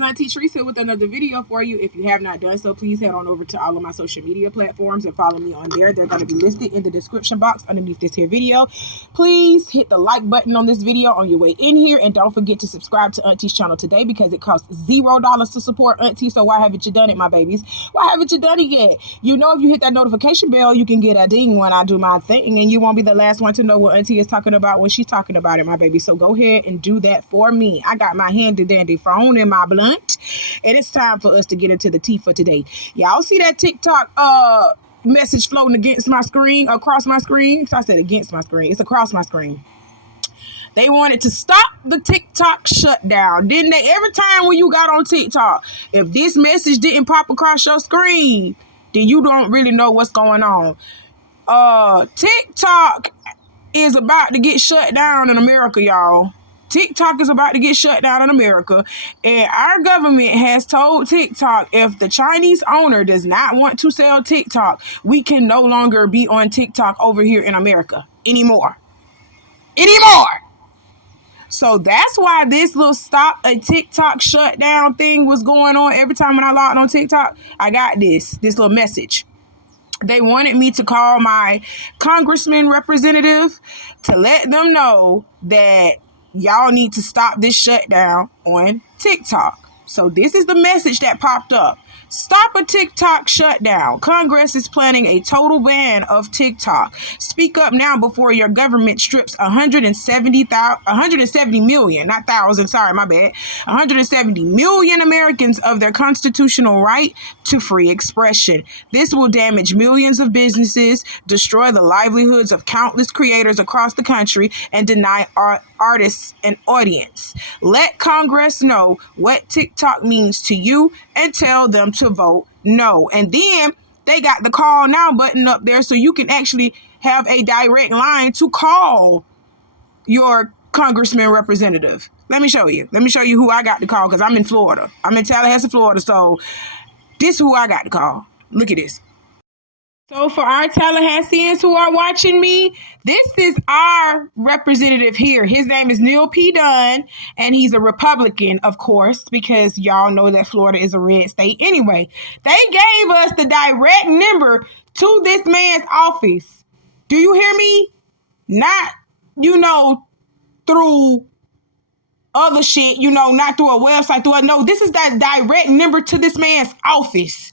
is Auntie Trice with another video for you. If you have not done so, please head on over to all of my social media platforms and follow me on there. They're going to be listed in the description box underneath this here video. Please hit the like button on this video on your way in here, and don't forget to subscribe to Auntie's channel today because it costs $0 to support Auntie. So why haven't you done it, my babies? Why haven't you done it yet? You know, if you hit that notification bell, you can get a ding when I do my thing, and you won't be the last one to know what Auntie is talking about when she's talking about it, my baby. So go ahead and do that for me. I got my handy dandy phone in my blunt, and it's time for us to get into the tea for today. Y'all see that TikTok message floating across my screen? So I said against my screen. It's across my screen. They wanted to stop the TikTok shutdown, didn't they? Every time when you got on TikTok, if this message didn't pop across your screen, then you don't really know what's going on. TikTok is about to get shut down in America, y'all. TikTok is about to get shut down in America, and our government has told TikTok if the Chinese owner does not want to sell TikTok, we can no longer be on TikTok over here in America anymore. So that's why this little stop a TikTok shutdown thing was going on. Every time when I logged on TikTok, I got this little message. They wanted me to call my congressman representative to let them know that y'all need to stop this shutdown on TikTok. So this is the message that popped up. Stop a TikTok shutdown. Congress is planning a total ban of TikTok. Speak up now before your government strips 170 million, not thousand, sorry, my bad. 170 million Americans of their constitutional right to free expression. This will damage millions of businesses, destroy the livelihoods of countless creators across the country, and deny artists an audience. Let Congress know what TikTok means to you and tell them to vote no. And then they got the call now button up there so you can actually have a direct line to call your congressman representative. Let me show you who I got to call, because I'm in Florida. I'm in Tallahassee, Florida. So this is who I got to call. Look at this. So for our Tallahasseans who are watching me, this is our representative here. His name is Neil P. Dunn, and he's a Republican, of course, because y'all know that Florida is a red state. Anyway, they gave us the direct number to this man's office. Do you hear me? Not, through other shit, not through a website. No, this is that direct number to this man's office.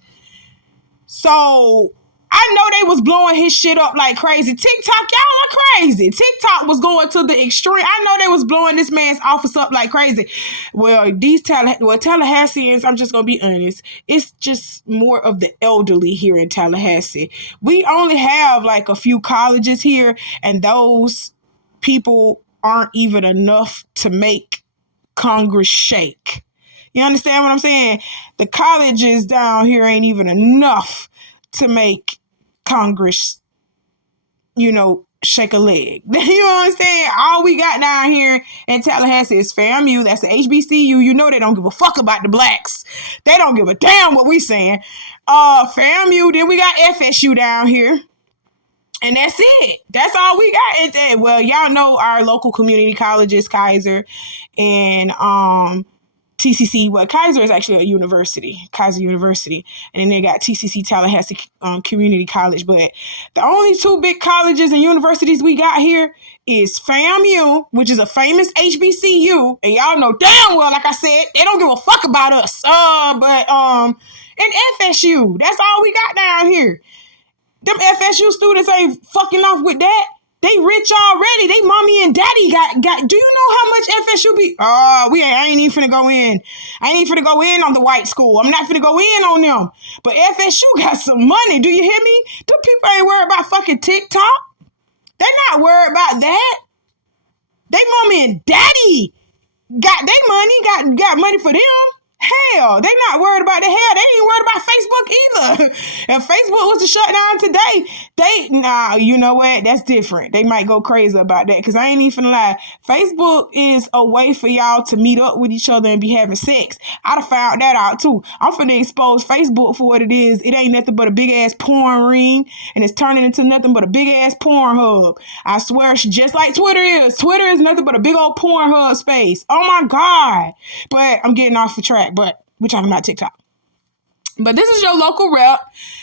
So I know they was blowing his shit up like crazy. TikTok, y'all are crazy. TikTok was going to the extreme. I know they was blowing this man's office up like crazy. Well, Tallahasseans, I'm just going to be honest, it's just more of the elderly here in Tallahassee. We only have like a few colleges here, and those people aren't even enough to make Congress shake. You understand what I'm saying? The colleges down here ain't even enough to make Congress, shake a leg. You know what I'm saying? All we got down here in Tallahassee is FAMU. That's the HBCU. They don't give a fuck about the blacks. They don't give a damn what we saying. FAMU. Then we got FSU down here. And that's it. That's all we got. Well, y'all know our local community colleges, Kaiser and TCC. Well, Kaiser is actually a university, Kaiser University. And then they got TCC, Tallahassee Community College. But the only two big colleges and universities we got here is FAMU, which is a famous HBCU. And y'all know damn well, like I said, they don't give a fuck about us. And FSU. That's all we got down here. Them FSU students ain't fucking off with that. They rich already. They mommy and daddy got. Do you know how much FSU be? I ain't even finna go in. I ain't even finna go in on the white school. I'm not finna go in on them. But FSU got some money. Do you hear me? Them people ain't worried about fucking TikTok. They're not worried about that. They mommy and daddy got their money. Got money for them. Hell, they not worried about the hell. They ain't worried about Facebook either. If Facebook was to shut down today, you know what? That's different. They might go crazy about that, because I ain't even finna lie. Facebook is a way for y'all to meet up with each other and be having sex. I'd have found that out too. I'm finna expose Facebook for what it is. It ain't nothing but a big ass porn ring, and it's turning into nothing but a big ass porn hub. I swear, it's just like Twitter is. Twitter is nothing but a big old porn hub space. Oh my God. But I'm getting off the track. back, but we're talking about TikTok. But this is your local rep,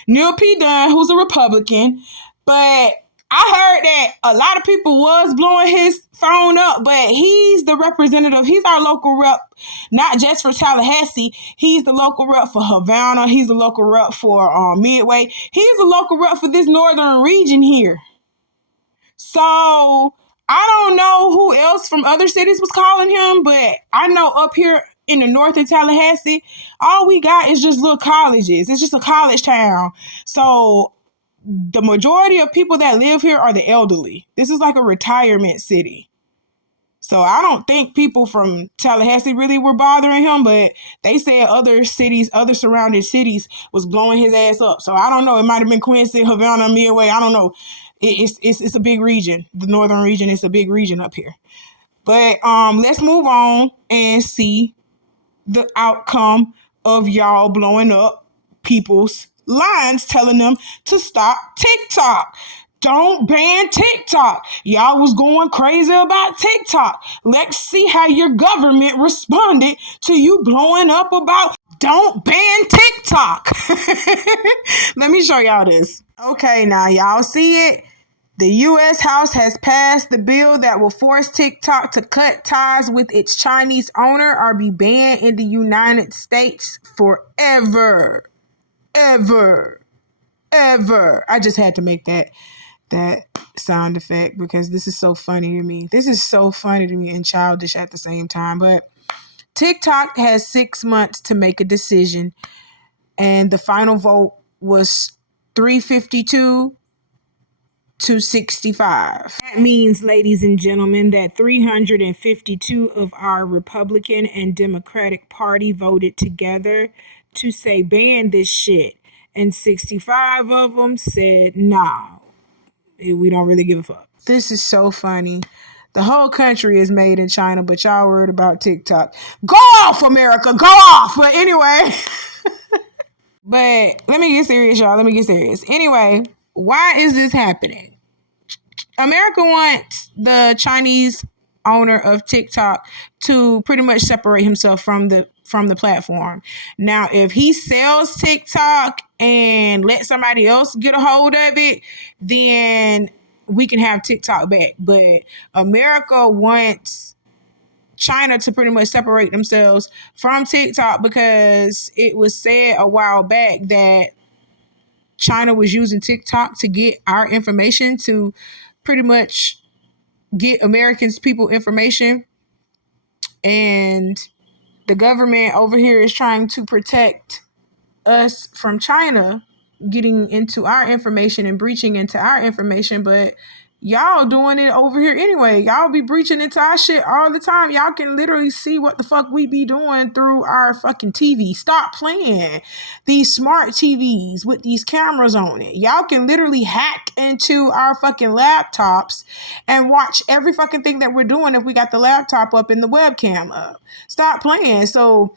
Neil P. Dunn, who's a Republican. But I heard that a lot of people was blowing his phone up, but he's the representative. He's our local rep, not just for Tallahassee. He's the local rep for Havana. He's the local rep for Midway. He's the local rep for this northern region here. So I don't know who else from other cities was calling him, but I know up here in the north of Tallahassee, all we got is just little colleges. It's just a college town. So the majority of people that live here are the elderly. This is like a retirement city. So I don't think people from Tallahassee really were bothering him, but they said other cities, other surrounding cities was blowing his ass up. So I don't know. It might have been Quincy, Havana, Midway. I don't know. It's a big region. The northern region is a big region up here. But let's move on and see the outcome of y'all blowing up people's lines, telling them to stop TikTok. Don't ban TikTok. Y'all was going crazy about TikTok. Let's see how your government responded to you blowing up about don't ban TikTok. Let me show y'all this. Okay, now y'all see it. The U.S. House has passed the bill that will force TikTok to cut ties with its Chinese owner or be banned in the United States forever. Ever. I just had to make that sound effect because this is so funny to me. This is so funny to me and childish at the same time. But TikTok has 6 months to make a decision, and the final vote was 352 to 65. That means, ladies and gentlemen, that 352 of our Republican and Democratic Party voted together to say ban this shit, and 65 of them said no, we don't really give a fuck. This is so funny. The whole country is made in China, but y'all worried about TikTok. Go off, America, go off. But anyway, but let me get serious, y'all. Let me get serious. Anyway, why is this happening? America wants the Chinese owner of TikTok to pretty much separate himself from the platform. Now, if he sells TikTok and let somebody else get a hold of it, then we can have TikTok back. But America wants China to pretty much separate themselves from TikTok because it was said a while back that China was using TikTok to get our information, to pretty much get Americans, people information. And the government over here is trying to protect us from China getting into our information and breaching into our information. But y'all doing it over here anyway. Y'all be breaching into our shit all the time. Y'all can literally see what the fuck we be doing through our fucking TV. Stop playing these smart TVs with these cameras on it. Y'all can literally hack into our fucking laptops and watch every fucking thing that we're doing if we got the laptop up and the webcam up. Stop playing. So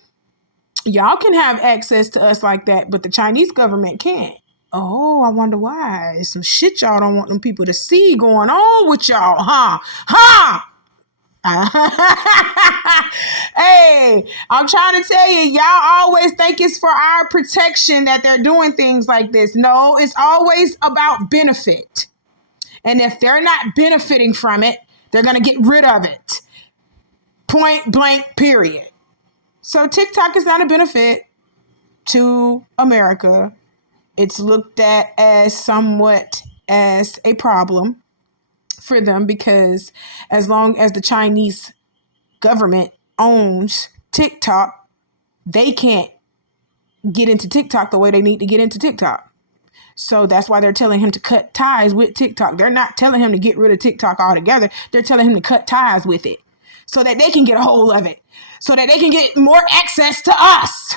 y'all can have access to us like that, but the Chinese government can't. Oh, I wonder why. Some shit y'all don't want them people to see going on with y'all, huh? Hey, I'm trying to tell you, y'all always think it's for our protection that they're doing things like this. No, it's always about benefit. And if they're not benefiting from it, they're going to get rid of it. Point blank, period. So TikTok is not a benefit to America. It's looked at as somewhat as a problem for them because as long as the Chinese government owns TikTok, they can't get into TikTok the way they need to get into TikTok. So that's why they're telling him to cut ties with TikTok. They're not telling him to get rid of TikTok altogether. They're telling him to cut ties with it so that they can get a hold of it, so that they can get more access to us.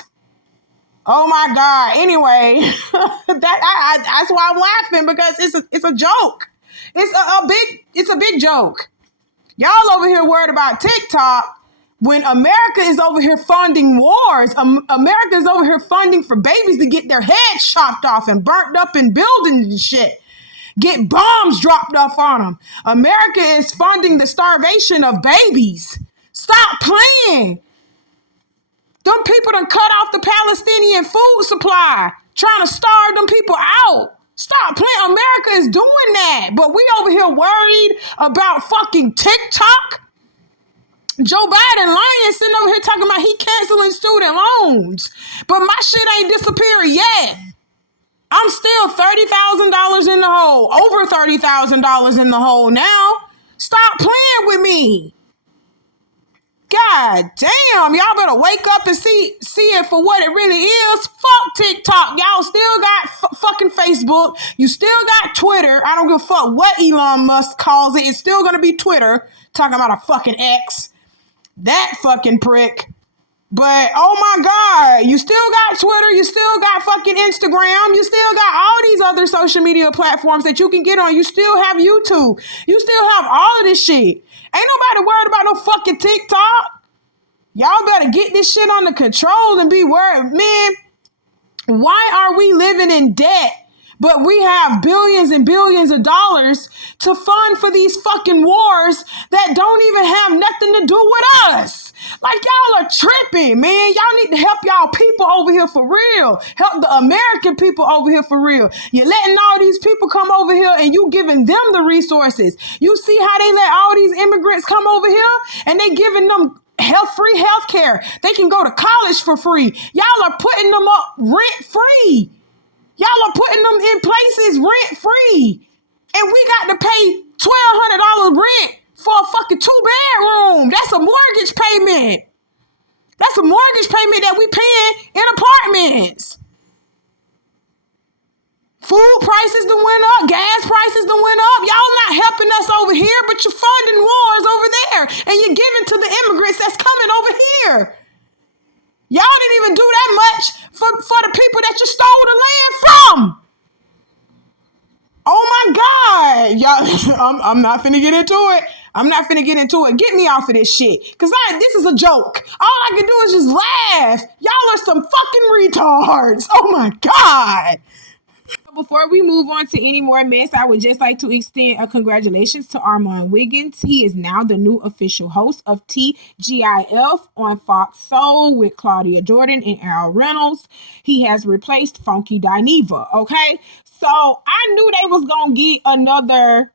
Oh my God. Anyway, that's why I'm laughing, because it's a joke. It's a big joke. Y'all over here worried about TikTok when America is over here funding wars. America is over here funding for babies to get their heads chopped off and burnt up in buildings and shit. Get bombs dropped off on them. America is funding the starvation of babies. Stop playing. Them people done cut off the Palestinian food supply, trying to starve them people out. Stop playing. America is doing that. But we over here worried about fucking TikTok. Joe Biden lying, sitting over here talking about he canceling student loans. But my shit ain't disappeared yet. I'm still $30,000 in the hole. Over $30,000 in the hole now. Stop playing with me. God damn, y'all better wake up and see it for what it really is. Fuck TikTok. Y'all still got fucking Facebook. You still got Twitter. I don't give a fuck what Elon Musk calls it. It's still gonna be Twitter. Talking about a fucking X. That fucking prick. But, oh my God, you still got Twitter, you still got fucking Instagram, you still got all these other social media platforms that you can get on. You still have YouTube. You still have all of this shit. Ain't nobody worried about no fucking TikTok. Y'all better get this shit under control and be worried. Man, why are we living in debt? But we have billions and billions of dollars to fund for these fucking wars that don't even have nothing to do with us. Like, y'all are tripping, man. Y'all need to help y'all people over here for real. Help the American people over here for real. You're letting all these people come over here and you giving them the resources. You see how they let all these immigrants come over here and they giving them free health care. They can go to college for free. Y'all are putting them up rent free. Y'all are putting them in places rent free. And we got to pay $1,200 rent for a fucking 2-bedroom. That's a mortgage payment. That's a mortgage payment that we paying in apartments. Food prices done went up. Gas prices done went up. Y'all not helping us over here, but you're funding wars over there. And you're giving to the immigrants that's coming over here. Y'all didn't even do that much for the people that you stole the land from. Oh my God. Y'all, I'm not finna get into it. I'm not finna get into it. Get me off of this shit. Because this is a joke. All I can do is just laugh. Y'all are some fucking retards. Oh my God. Before we move on to any more mess, I would just like to extend a congratulations to Armon Wiggins. He is now the new official host of TGIF on Fox Soul with Claudia Jordan and Al Reynolds. He has replaced Funky Dineva, okay? So I knew they was going to get another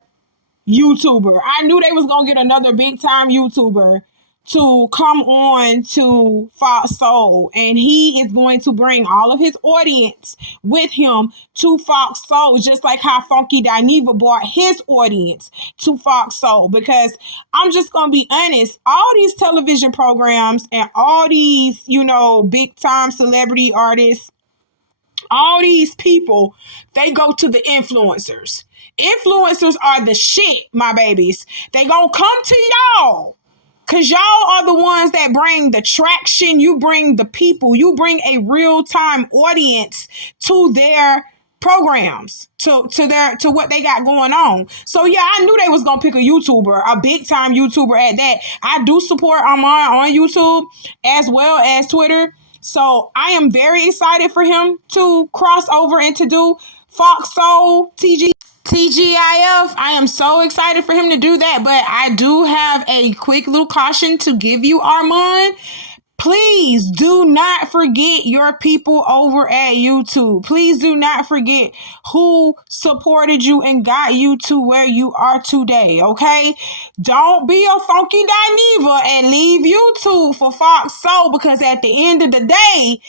YouTuber. I knew they was going to get another big-time YouTuber to come on to Fox Soul, and he is going to bring all of his audience with him to Fox Soul, just like how Funky Dineva brought his audience to Fox Soul. Because I'm just going to be honest, all these television programs and all these, big time celebrity artists, all these people, they go to the influencers. Influencers are the shit, my babies. They gonna come to y'all. Because y'all are the ones that bring the traction. You bring the people. You bring a real-time audience to their programs, to what they got going on. So, yeah, I knew they was going to pick a YouTuber, a big-time YouTuber at that. I do support Armon on YouTube as well as Twitter. So, I am very excited for him to cross over and to do Fox Soul TGIF. I am so excited for him to do that, but I do have a quick little caution to give you, Armon. Please do not forget your people over at YouTube. Please do not forget who supported you and got you to where you are today, okay? Don't be a Funky Dineva and leave YouTube for Fox Soul, because at the end of the day,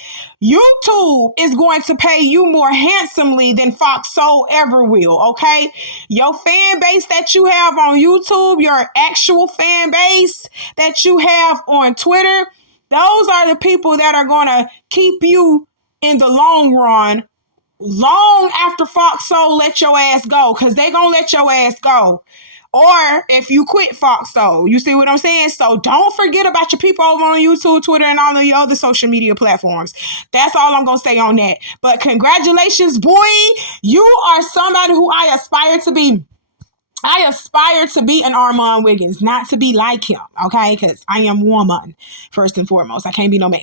YouTube is going to pay you more handsomely than Fox Soul ever will, okay? Your fan base that you have on YouTube, your actual fan base that you have on Twitter, those are the people that are going to keep you in the long run, long after Fox Soul let your ass go, because they going to let your ass go. Or if you quit Fox Soul, you see what I'm saying? So don't forget about your people over on YouTube, Twitter, and all of your other social media platforms. That's all I'm going to say on that. But congratulations, boy. You are somebody who I aspire to be. I aspire to be an Armon Wiggins, not to be like him, okay? Because I am woman, first and foremost. I can't be no man.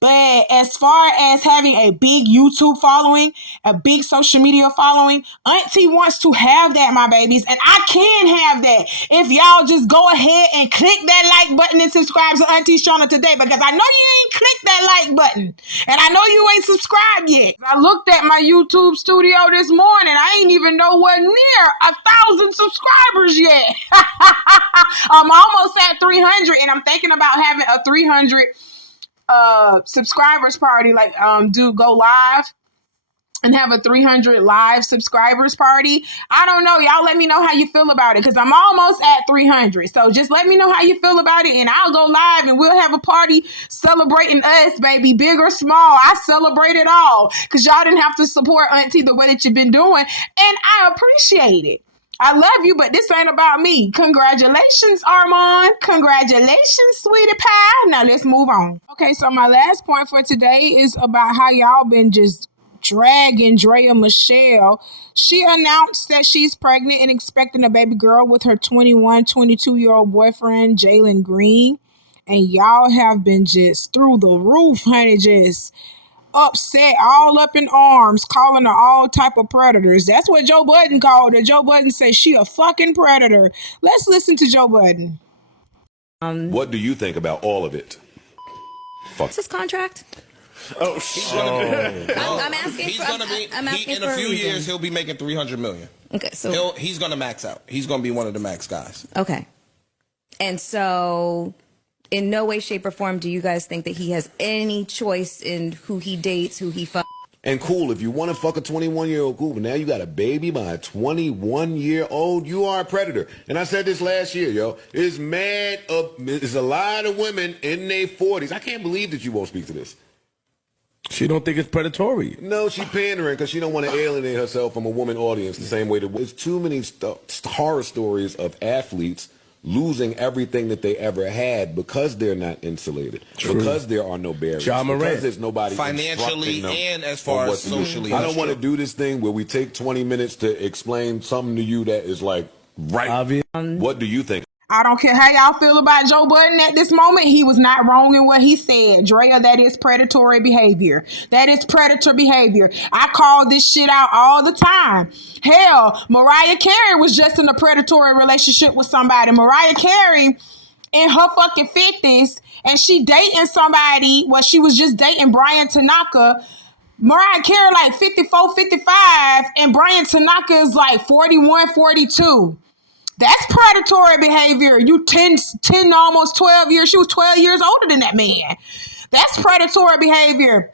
But as far as having a big YouTube following, a big social media following, Auntie wants to have that, my babies, and I can have that if y'all just go ahead and click that like button and subscribe to Auntie Shona today, because I know you ain't clicked that like button, and I know you ain't subscribed yet. I looked at my YouTube studio this morning. I ain't even nowhere near 1,000 subscribers yet. I'm almost at 300, and I'm thinking about having a 300 subscribers party, like go live and have a 300 live subscribers party. I don't know. Y'all let me know how you feel about it, because I'm almost at 300. So just let me know how you feel about it, and I'll go live and we'll have a party celebrating us, baby, big or small. I celebrate it all, because y'all didn't have to support Auntie the way that you've been doing, and I appreciate it. I love you, but this ain't about me. Congratulations, Armon. Congratulations, sweetie pie. Now let's move on. Okay, so my last point for today is about how y'all been just dragging Draya Michelle. She announced that she's pregnant and expecting a baby girl with her 22-year-old boyfriend, Jalen Green. And y'all have been just through the roof, honey, just upset, all up in arms, calling her all type of predators. That's what Joe Budden called her. Joe Budden says she a fucking predator. Let's listen to Joe Budden. What do you think about all of it? What's his contract? Oh, he's gonna be. I'm asking. He's gonna be. In a few years, he'll be making $300 million. Okay, so he's gonna max out. He's gonna be one of the max guys. Okay, and so in no way, shape, or form do you guys think that he has any choice in who he dates, who he fucks? And cool, if you want to fuck a 21-year-old, cool. But now you got a baby by a 21-year-old, you are a predator. And I said this last year, yo. It's a lot of women in their 40s. I can't believe that you won't speak to this. She don't think it's predatory. No, she pandering because she don't want to alienate herself from a woman audience the same way that there's too many horror stories of athletes losing everything that they ever had because they're not insulated, because there are no barriers, because there's nobody financially and as far as socially. I don't want to do this thing where we take 20 minutes to explain something to you that is like right obvious. What do you think? I don't care how y'all feel about Joe Budden at this moment. He was not wrong in what he said. Draya, that is predatory behavior. That is predator behavior. I call this shit out all the time. Hell, Mariah Carey was just in a predatory relationship with somebody. Mariah Carey in her fucking 50s, and she dating somebody. Well, she was just dating Brian Tanaka. Mariah Carey like 54, 55, and Brian Tanaka is like 41, 42. That's predatory behavior. You 10, almost 12 years. She was 12 years older than that man. That's predatory behavior.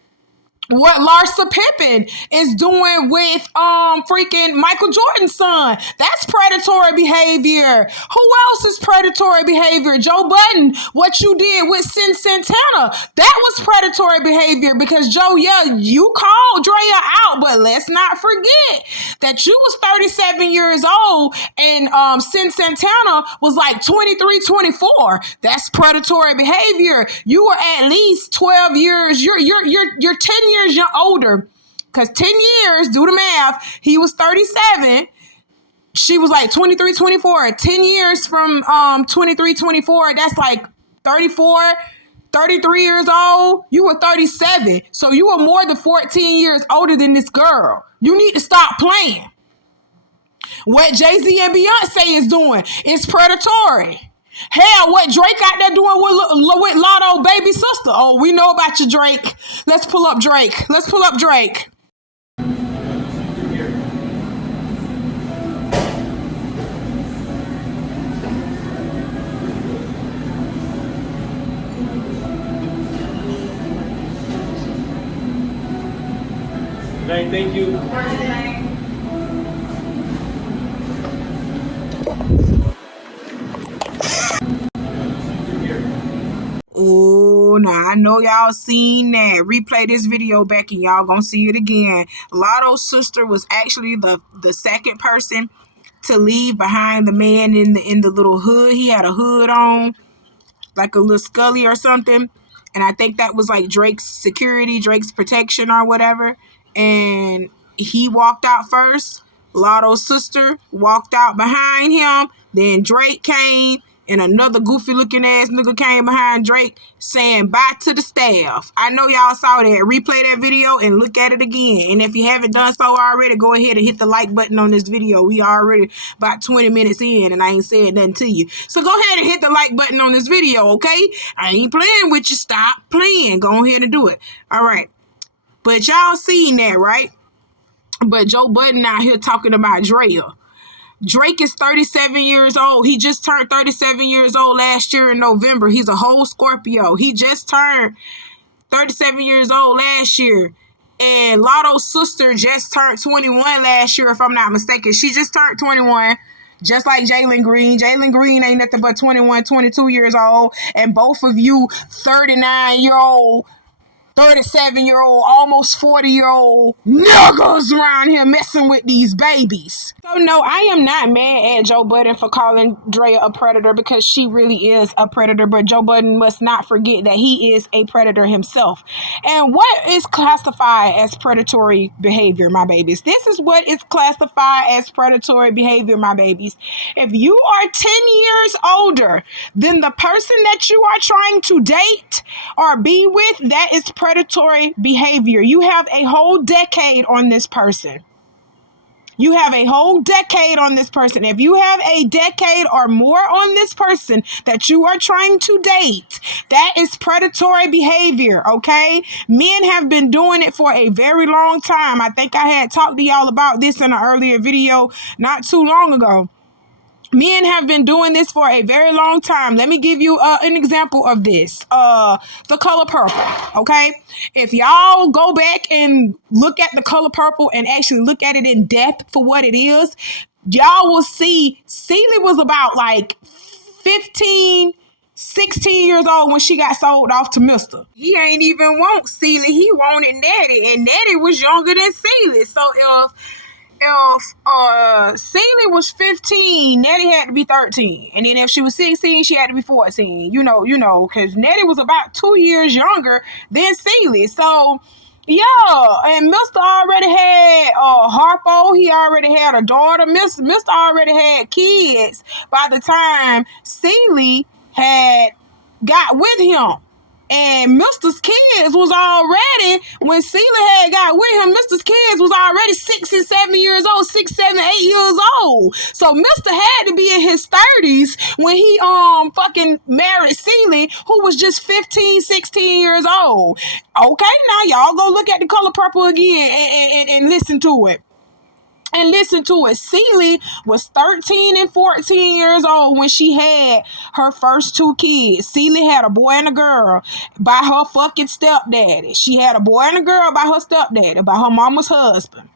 What Larsa Pippen is doing with freaking Michael Jordan's son. That's predatory behavior. Who else is predatory behavior? Joe Budden, what you did with Sin Santana. That was predatory behavior because Joe, yeah, you called Draya out, but let's not forget that you was 37 years old and Sin Santana was like 23, 24. That's predatory behavior. You were at least 12 years. You're 10 years older, because 10 years, do the math, he was 37, she was like 23, 24, 10 years from 23, 24, that's like 34, 33 years old, you were 37, so you were more than 14 years older than this girl. You need to stop playing. What Jay-Z and Beyonce is doing is predatory. Hell, what Drake out there doing with Lotto baby sister? Oh, we know about you, Drake. Let's pull up Drake. Let's pull up Drake. Thank you. Oh, now I know y'all seen that. Replay this video back and y'all gonna see it again. Lotto's sister was actually the second person to leave behind the man in the little hood. He had a hood on, like a little Scully or something. And I think that was like Drake's security, Drake's protection or whatever. And he walked out first. Lotto's sister walked out behind him. Then Drake came, and another goofy looking ass nigga came behind Drake saying bye to the staff. I know y'all saw that. Replay that video and look at it again. And if you haven't done so already, go ahead and hit the like button on this video. We already about 20 minutes in and I ain't said nothing to you. So go ahead and hit the like button on this video, okay? I ain't playing with you. Stop playing. Go ahead and do it. All right. But y'all seen that, right? But Joe Budden out here talking about Draya. Drake is 37 years old. He just turned 37 years old last year in November. He's a whole Scorpio. He just turned 37 years old last year. And Lotto's sister just turned 21 last year, if I'm not mistaken. She just turned 21, just like Jalen Green. Jalen Green ain't nothing but 21, 22 years old. And both of you 39-year-old, 37-year-old, almost 40-year-old niggas around here messing with these babies. So no, I am not mad at Joe Budden for calling Draya a predator because she really is a predator, but Joe Budden must not forget that he is a predator himself. And what is classified as predatory behavior, my babies? This is what is classified as predatory behavior, my babies. If you are 10 years older than the person that you are trying to date or be with, that is predatory behavior. You have a whole decade on this person. You have a whole decade on this person. If you have a decade or more on this person that you are trying to date, that is predatory behavior, okay? Men have been doing it for a very long time. I think I had talked to y'all about this in an earlier video not too long ago. Men have been doing this for a very long time. Let me give you an example of this. The color purple, okay? If y'all go back and look at the color purple and actually look at it in depth for what it is, y'all will see Celie was about like 15, 16 years old when she got sold off to Mr. He ain't even want Celie. He wanted Natty, and Natty was younger than Celie. So if Celie was 15, Nettie had to be 13. And then if she was 16, she had to be 14. You know, because Nettie was about 2 years younger than Celie. So, yeah, and Mr. already had Harpo. He already had a daughter. Mr. already had kids by the time Celie had got with him. And Mr.'s kids was already, when Celie had got with him, Mr.'s kids was already 6 and 7 years old, 6, 7, 8 years old. So Mr. had to be in his 30s when he fucking married Celie, who was just 15, 16 years old. Okay, now y'all go look at the color purple again and listen to it. And listen to it. Celie was 13 and 14 years old when she had her first 2 kids. Celie had a boy and a girl by her fucking stepdaddy. She had a boy and a girl by her stepdaddy, by her mama's husband.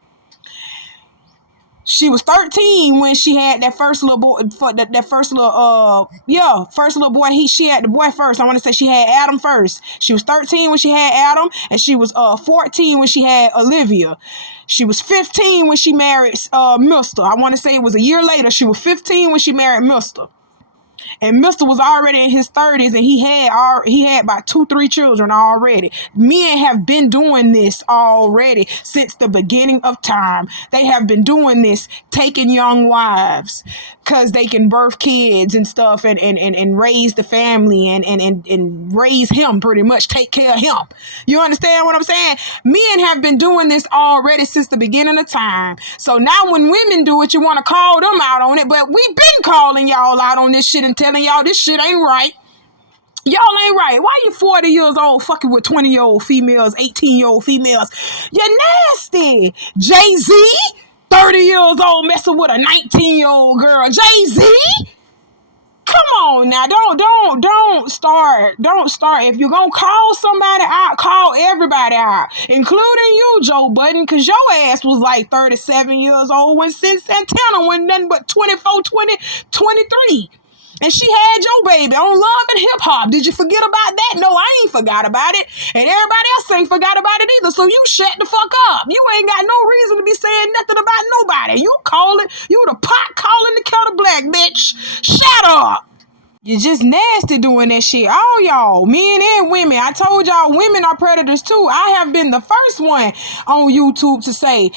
She was 13 when she had that first little boy, first little boy. She had the boy first. I want to say she had Adam first. She was 13 when she had Adam, and she was 14 when she had Olivia. She was 15 when she married Mr. I want to say it was a year later. She was 15 when she married Mr. And Mr. was already in his 30s, and he had about 2-3 children already. Men have been doing this already since the beginning of time. They have been doing this, taking young wives because they can birth kids and stuff and raise the family and raise him, pretty much take care of him. You understand what I'm saying? Men have been doing this already since the beginning of time. So now when women do it, you want to call them out on it, but we've been calling y'all out on this shit and telling y'all this shit ain't right. Y'all ain't right. Why you 40 years old fucking with 20-year-old females, 18-year-old females? You're nasty. Jay-Z, 30 years old messing with a 19-year-old girl. Jay-Z? Come on now. Don't start. If you're going to call somebody out, call everybody out, including you, Joe Budden, because your ass was like 37 years old when Santana went nothing but 24, 20, 23. And she had your baby on Love and Hip Hop. Did you forget about that? No, I ain't forgot about it. And everybody else ain't forgot about it either. So you shut the fuck up. You ain't got no reason to be saying nothing about nobody. You the pot calling the kettle black, bitch. Shut up. You're just nasty doing that shit. All y'all, men and women. I told y'all women are predators too. I have been the first one on YouTube to say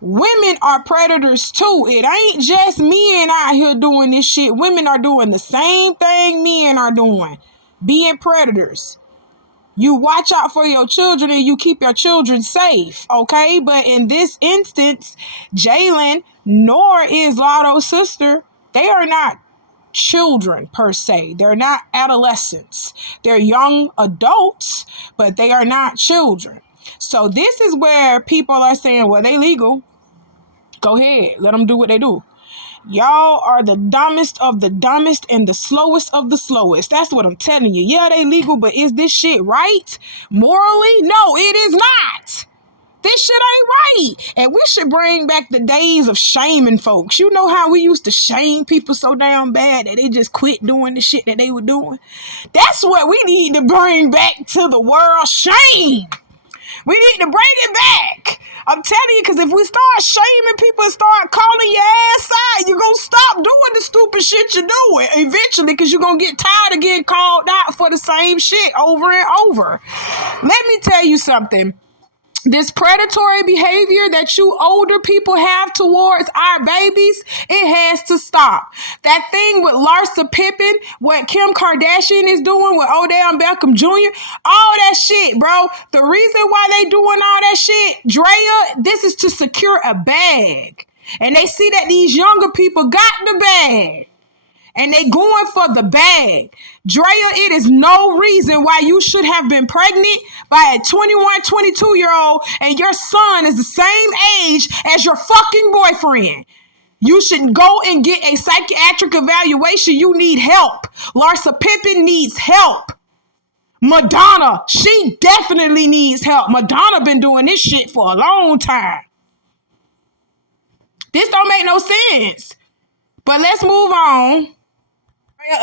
Women are predators too. It ain't just men out here doing this shit. Women are doing the same thing men are doing, being predators. You watch out for your children and you keep your children safe, okay? But in this instance, Jalen nor is Lotto's sister, they are not children per se. They're not adolescents. They're young adults, but they are not children. So this is where people are saying, well, they legal. Go ahead. Let them do what they do. Y'all are the dumbest of the dumbest and the slowest of the slowest. That's what I'm telling you. Yeah, they legal, but is this shit right? Morally? No, it is not. This shit ain't right. And we should bring back the days of shaming folks. You know how we used to shame people so damn bad that they just quit doing the shit that they were doing? That's what we need to bring back to the world. Shame. We need to bring it back. I'm telling you, because if we start shaming people and start calling your ass out, you're going to stop doing the stupid shit you're doing eventually, because you're going to get tired of getting called out for the same shit over and over. Let me tell you something. This predatory behavior that you older people have towards our babies, it has to stop. That thing with Larsa Pippen, what Kim Kardashian is doing with Odell Beckham Jr., all that shit, bro. The reason why they doing all that shit, Draya, this is to secure a bag. And they see that these younger people got the bag. And they going for the bag. Draya, it is no reason why you should have been pregnant by a 21, 22-year-old and your son is the same age as your fucking boyfriend. You should go and get a psychiatric evaluation. You need help. Larsa Pippen needs help. Madonna, she definitely needs help. Madonna been doing this shit for a long time. This don't make no sense. But let's move on.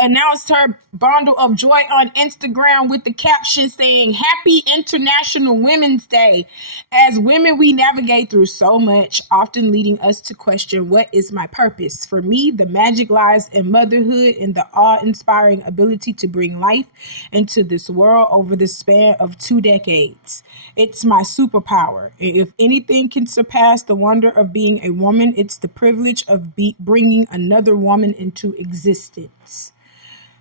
Announced her bundle of joy on Instagram with the caption saying, "Happy International Women's Day." As women, we navigate through so much, often leading us to question, what is my purpose? For me, the magic lies in motherhood and the awe-inspiring ability to bring life into this world over the span of 2 decades. It's my superpower. And if anything can surpass the wonder of being a woman, it's the privilege of bringing another woman into existence.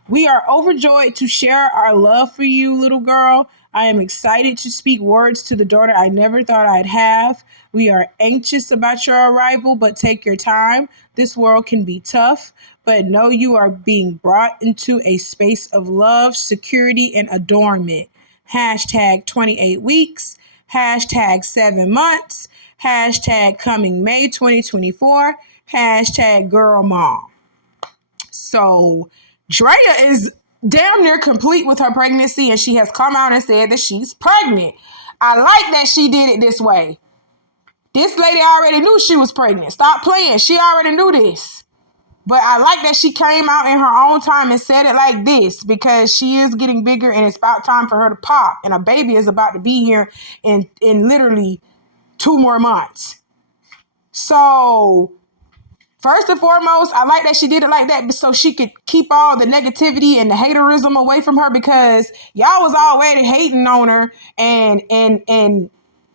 We are overjoyed to share our love for you, little girl. I am excited to speak words to the daughter I never thought I'd have. We are anxious about your arrival, but take your time. This world can be tough, but know you are being brought into a space of love, security, and adornment. Hashtag 28 weeks, hashtag 7 months, hashtag coming May 2024, hashtag girl mom. So Draya is damn near complete with her pregnancy, and she has come out and said that she's pregnant. I like that she did it this way. This lady already knew she was pregnant. Stop playing. She already knew this. But I like that she came out in her own time and said it like this, because she is getting bigger and it's about time for her to pop. And a baby is about to be here in literally 2 more months. So first and foremost, I like that she did it like that so she could keep all the negativity and the haterism away from her, because y'all was already hating on her and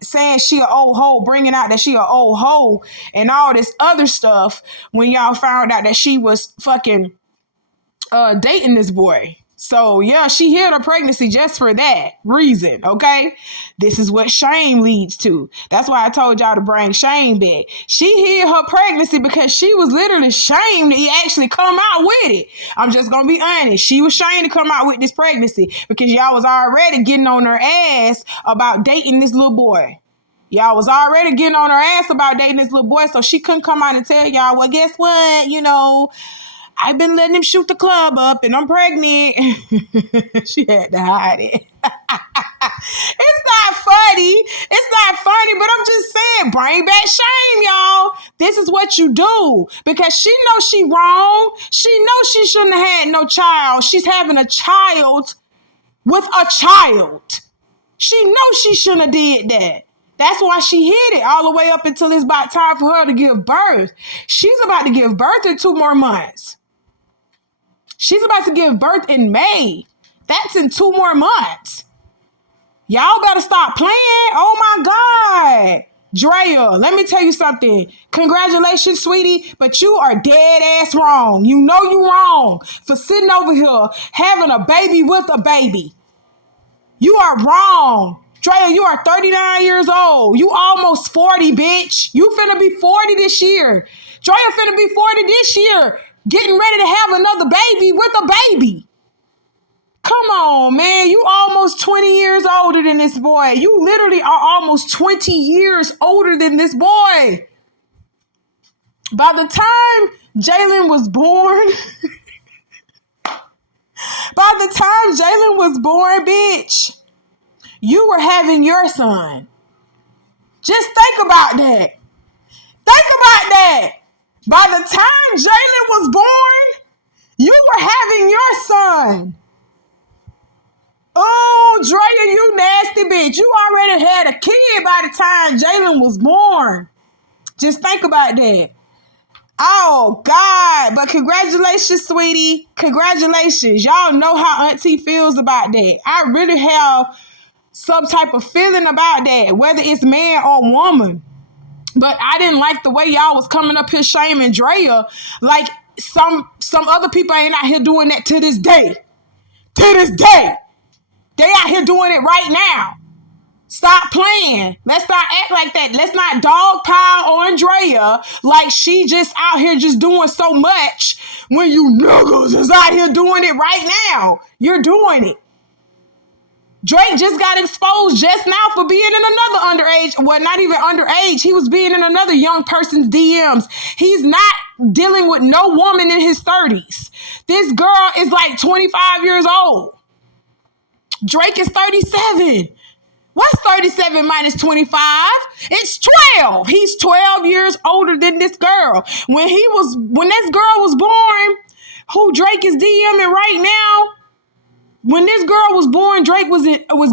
saying she an old hoe, bringing out that she an old hoe and all this other stuff when y'all found out that she was fucking dating this boy. So yeah, she hid her pregnancy just for that reason, okay? This is what shame leads to. That's why I told y'all to bring shame back. She hid her pregnancy because she was literally shamed to actually come out with it. I'm just gonna be honest. She was shamed to come out with this pregnancy because y'all was already getting on her ass about dating this little boy. Y'all was already getting on her ass about dating this little boy, so she couldn't come out and tell y'all, well, guess what? You know, I've been letting him shoot the club up and I'm pregnant. She had to hide it. It's not funny. It's not funny, but I'm just saying, bring back shame, y'all. This is what you do, because she knows she wrong. She knows she shouldn't have had no child. She's having a child with a child. She knows she shouldn't have did that. That's why she hid it all the way up until it's about time for her to give birth. She's about to give birth in 2 more months. She's about to give birth in May. That's in 2 more months. Y'all better stop playing. Oh my God. Draya, let me tell you something. Congratulations, sweetie, but you are dead ass wrong. You know you wrong for sitting over here having a baby with a baby. You are wrong. Draya, you are 39 years old. You almost 40, bitch. You finna be 40 this year. Draya finna be 40 this year. Getting ready to have another baby with a baby. Come on, man. You almost 20 years older than this boy. You literally are almost 20 years older than this boy. By the time Jalen was born, bitch, you were having your son. Just think about that. Think about that. By the time Jalen was born, you were having your son. Oh, Draya, you nasty bitch. You already had a kid by the time Jalen was born. Just think about that. Oh, God. But congratulations, sweetie. Congratulations. Y'all know how Auntie feels about that. I really have some type of feeling about that, whether it's man or woman. But I didn't like the way y'all was coming up here shaming Draya like some other people ain't out here doing that to this day. To this day. They out here doing it right now. Stop playing. Let's not act like that. Let's not dogpile on Draya like she just out here just doing so much when you niggas is out here doing it right now. You're doing it. Drake just got exposed just now for being in another underage, well, not even underage. He was being in another young person's DMs. He's not dealing with no woman in his 30s. This girl is like 25 years old. Drake is 37. What's 37 minus 25? It's 12. He's 12 years older than this girl. When this girl was born, who Drake is DMing right now, when this girl was born, Drake was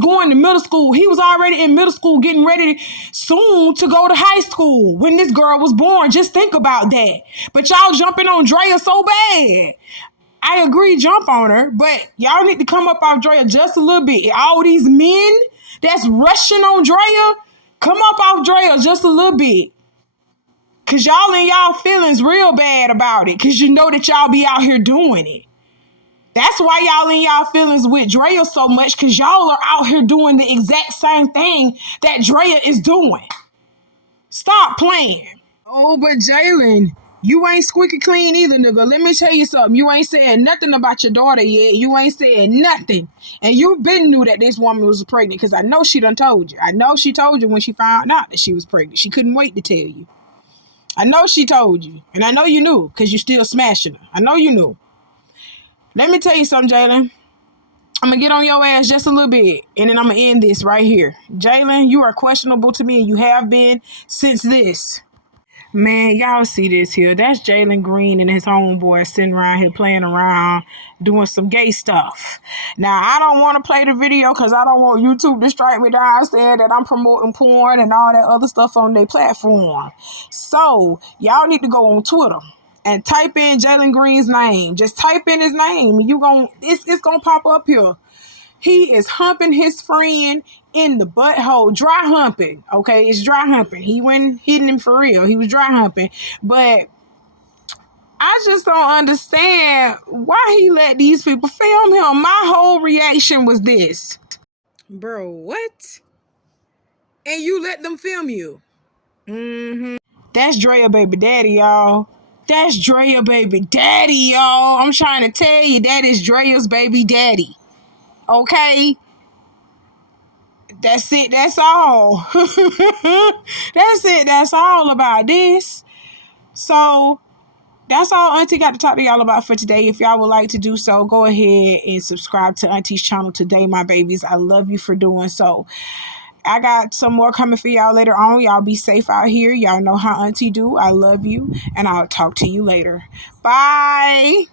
going to middle school. He was already in middle school, getting ready soon to go to high school when this girl was born. Just think about that. But y'all jumping on Draya so bad. I agree, jump on her, but y'all need to come up off Draya just a little bit. All these men that's rushing on Draya, come up off Draya just a little bit. Because y'all in y'all feelings real bad about it. Because you know that y'all be out here doing it. That's why y'all in y'all feelings with Draya so much. Because y'all are out here doing the exact same thing that Draya is doing. Stop playing. Oh, but Jalen, you ain't squeaky clean either, nigga. Let me tell you something. You ain't saying nothing about your daughter yet. You ain't saying nothing. And you been knew that this woman was pregnant because I know she done told you. I know she told you when she found out that she was pregnant. She couldn't wait to tell you. I know she told you. And I know you knew because you still smashing her. I know you knew. Let me tell you something, Jalen. I'm going to get on your ass just a little bit. And then I'm going to end this right here. Jalen, you are questionable to me and you have been since this. Man, y'all see this here. That's Jalen Green and his homeboy sitting around here playing around, doing some gay stuff. Now, I don't want to play the video because I don't want YouTube to strike me down saying that I'm promoting porn and all that other stuff on their platform. So, y'all need to go on Twitter and type in Jalen Green's name. Just type in his name and it's gonna pop up here. He is humping his friend in the butthole, dry humping. Okay, it's dry humping. He wasn't hitting him for real. He was dry humping. But I just don't understand why he let these people film him. My whole reaction was this. Bro, what? And you let them film you? Mm-hmm. That's Draya baby daddy, y'all. That's Draya baby daddy, y'all. I'm trying to tell you, that is Draya's baby daddy. Okay? That's it. That's all. That's it. That's all about this. So, that's all Auntie got to talk to y'all about for today. If y'all would like to do so, go ahead and subscribe to Auntie's channel today, my babies. I love you for doing so. I got some more coming for y'all later on. Y'all be safe out here. Y'all know how Auntie do. I love you, and I'll talk to you later. Bye.